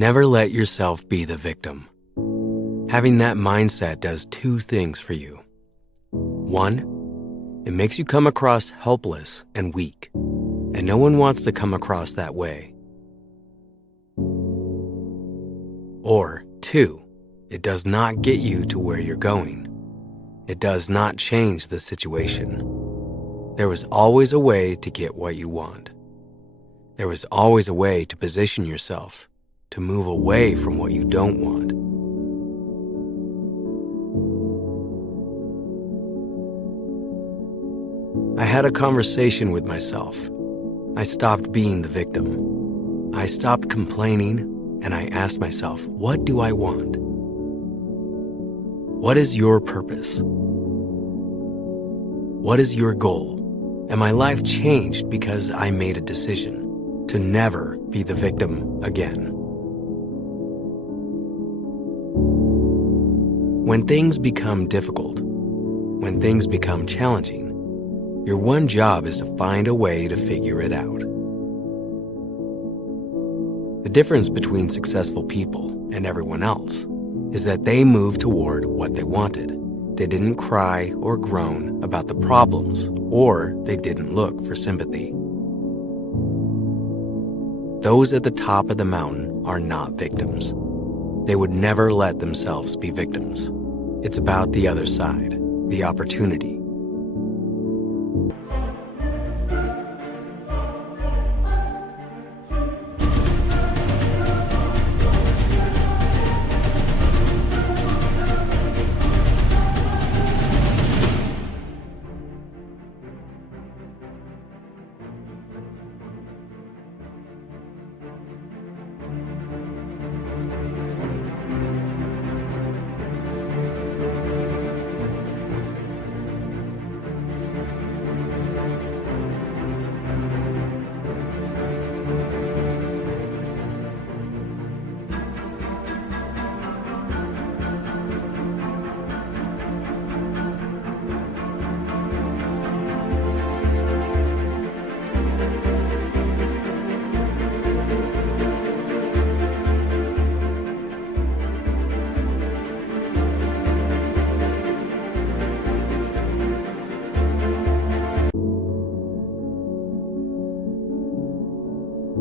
Never let yourself be the victim. Having that mindset does two things for you. One, it makes you come across helpless and weak, and no one wants to come across that way. Or two, it does not get you to where you're going. It does not change the situation. There is always a way to get what you want. There is always a way to position yourself, to move away from what you don't want. I had a conversation with myself. I stopped being the victim. I stopped complaining, and I asked myself, what do I want? What is your purpose? What is your goal? And my life changed because I made a decision to never be the victim again. When things become difficult, when things become challenging, your one job is to find a way to figure it out. The difference between successful people and everyone else is that they moved toward what they wanted. They didn't cry or groan about the problems, or they didn't look for sympathy. Those at the top of the mountain are not victims. They would never let themselves be victims. It's about the other side, the opportunity.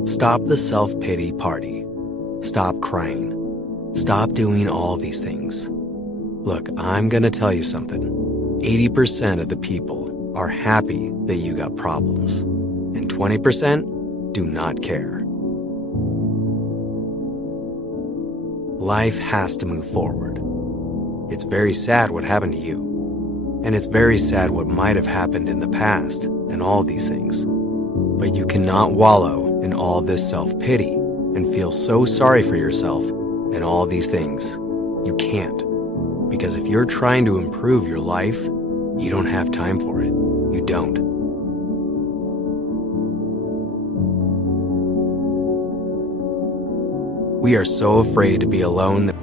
Stop the self-pity party. Stop crying. Stop doing all these things. Look, I'm gonna tell you something. 80% of the people are happy that you got problems, and 20% do not care. Life has to move forward. It's very sad what happened to you, and it's very sad what might have happened in the past and all these things. But you cannot wallow in all this self-pity and feel so sorry for yourself and all these things. You can't. Because if you're trying to improve your life, you don't have time for it. You don't. We are so afraid to be alone that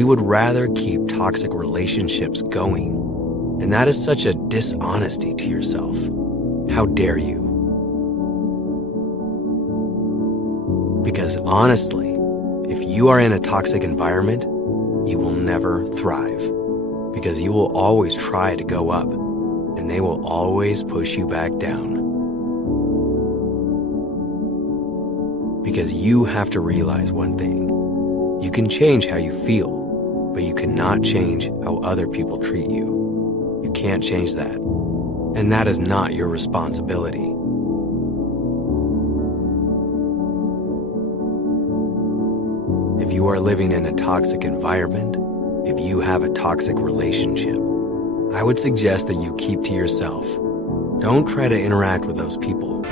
we would rather keep toxic relationships going. And that is such a dishonesty to yourself. How dare you? Because honestly, if you are in a toxic environment, you will never thrive. Because you will always try to go up, and they will always push you back down. Because you have to realize one thing. You can change how you feel, but you cannot change how other people treat you. You can't change that. And that is not your responsibility. If you are living in a toxic environment, if you have a toxic relationship, I would suggest that you keep to yourself. Don't try to interact with those people.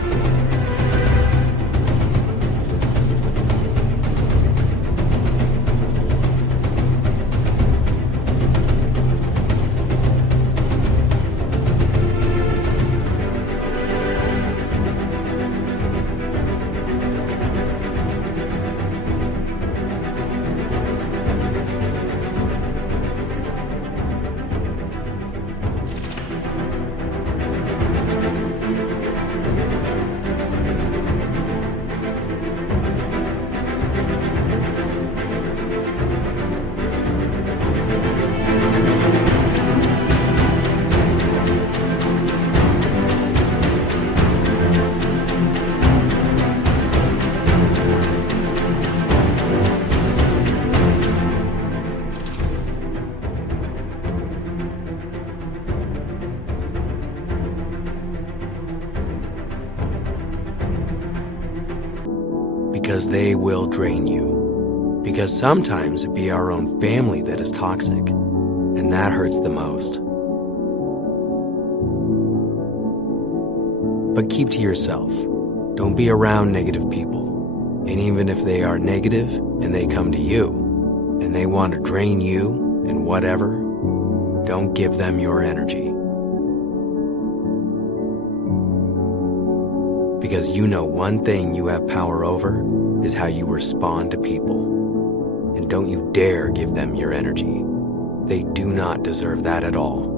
Because they will drain you. Because sometimes it be our own family that is toxic, and that hurts the most. But keep to yourself. Don't be around negative people. And even if they are negative and they come to you, and they want to drain you and whatever, don't give them your energy. Because you know one thing you have power over is how you respond to people. And don't you dare give them your energy. They do not deserve that at all.